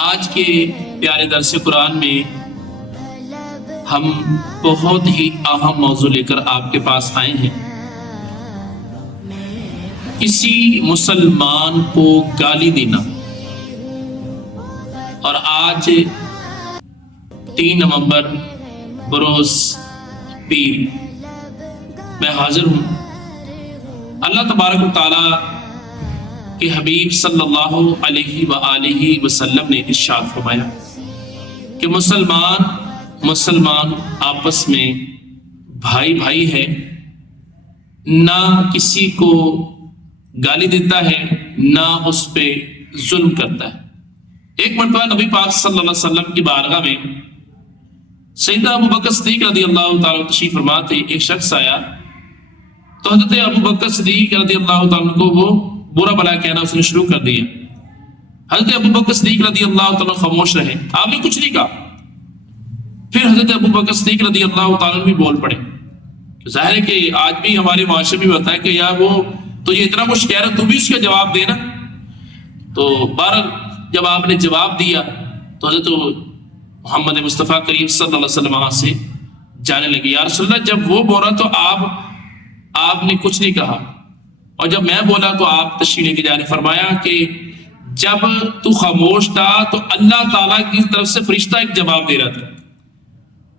آج کے پیارے درس قرآن میں ہم بہت ہی اہم موضوع لے کر آپ کے پاس آئے ہیں۔ کسی مسلمان کو گالی دینا، اور آج 3 نومبر بروز پیر میں حاضر ہوں۔ اللہ تبارک و تعالی کہ حبیب صلی اللہ علیہ وآلہ وسلم نے ارشاد فرمایا کہ مسلمان آپس میں بھائی بھائی ہے، نہ کسی کو گالی دیتا ہے نہ اس پہ ظلم کرتا ہے۔ ایک مرتبہ نبی پاک صلی اللہ علیہ وسلم کی بارگاہ میں سیدنا ابو بکر صدیق رضی اللہ تعالیٰ تشریف فرما تھے۔ ایک شخص آیا تو حضرت ابو بکر صدیق رضی اللہ تعالیٰ کو وہ برا بھلا کہنا اس نے شروع کر دیا۔ حضرت ابو بکر صدیق رضی اللہ تعالیٰ خاموش رہے، آپ نے کچھ نہیں کہا۔ پھر حضرت ابو بکر صدیق رضی اللہ تعالیٰ بھی بول پڑے۔ ظاہر ہے کہ آج بھی ہمارے معاشرے میں بتائیں کہ یار وہ تو یہ اتنا کچھ کہہ رہا، تو بھی اس کا جواب دینا۔ تو بہرحال جب آپ نے جواب دیا تو حضرت محمد مصطفیٰ کریم صلی اللہ علیہ وسلم وہاں سے جانے لگے۔ یا رسول اللہ، جب وہ بولا تو آپ نے کچھ نہیں کہا، اور جب میں بولا تو آپ تشریح لے کے جانے۔ فرمایا کہ جب تو خاموش تھا تو اللہ تعالیٰ کی طرف سے فرشتہ ایک جواب دے رہا تھا،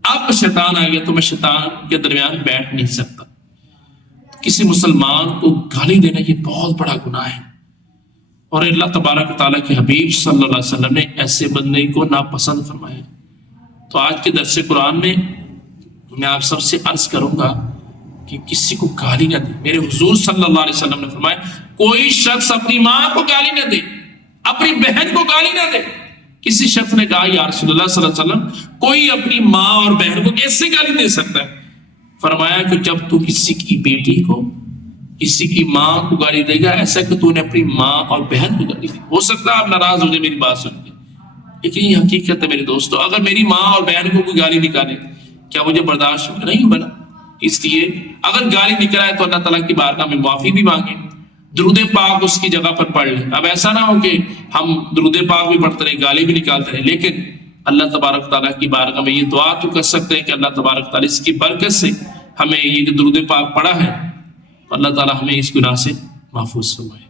اب شیطان آ گیا تو میں شیطان کے درمیان بیٹھ نہیں سکتا۔ کسی مسلمان کو گالی دینا یہ بہت بڑا گناہ ہے، اور اللہ تبارک تعالیٰ کے حبیب صلی اللہ علیہ وسلم نے ایسے بندے کو ناپسند فرمایا۔ تو آج کے درس قرآن میں میں آپ سب سے عرض کروں گا کہ کسی کو گالی نہ دے۔ میرے حضور صلی اللہ علیہ وسلم نے فرمایا کوئی شخص اپنی ماں کو گالی نہ دے، اپنی بہن کو گالی نہ دے۔ کسی شخص نے کہا یا رسول اللہ صلی اللہ علیہ وسلم، کوئی اپنی ماں اور بہن کو کیسے گالی دے سکتا ہے؟ فرمایا کہ جب تو کسی کی بیٹی کو، کسی کی ماں کو گالی دے گا، ایسا کہ تو نے اپنی ماں اور بہن کو گالی دی۔ ہو سکتا ہے آپ ناراض ہو جائے میری بات سن کے، لیکن یہ حقیقت ہے میرے دوستو۔ اگر میری ماں اور بہن کو کوئی گالی نکالے، کیا مجھے برداشت ہوگا؟ نہیں ہوگا نا۔ اس لیے اگر گالی نکلا ہے تو اللہ تعالیٰ کی بارگاہ میں معافی بھی مانگیں، درود پاک اس کی جگہ پر پڑھ لیں۔ اب ایسا نہ ہو کہ ہم درود پاک بھی پڑھتے رہے، گالی بھی نکالتے رہے، لیکن اللہ تبارک تعالیٰ کی بارگاہ میں یہ دعا تو کر سکتے ہیں کہ اللہ تبارک تعالیٰ اس کی برکت سے ہمیں یہ جو درود پاک پڑھا ہے، اللہ تعالیٰ ہمیں اس گناہ سے محفوظ فرمائے۔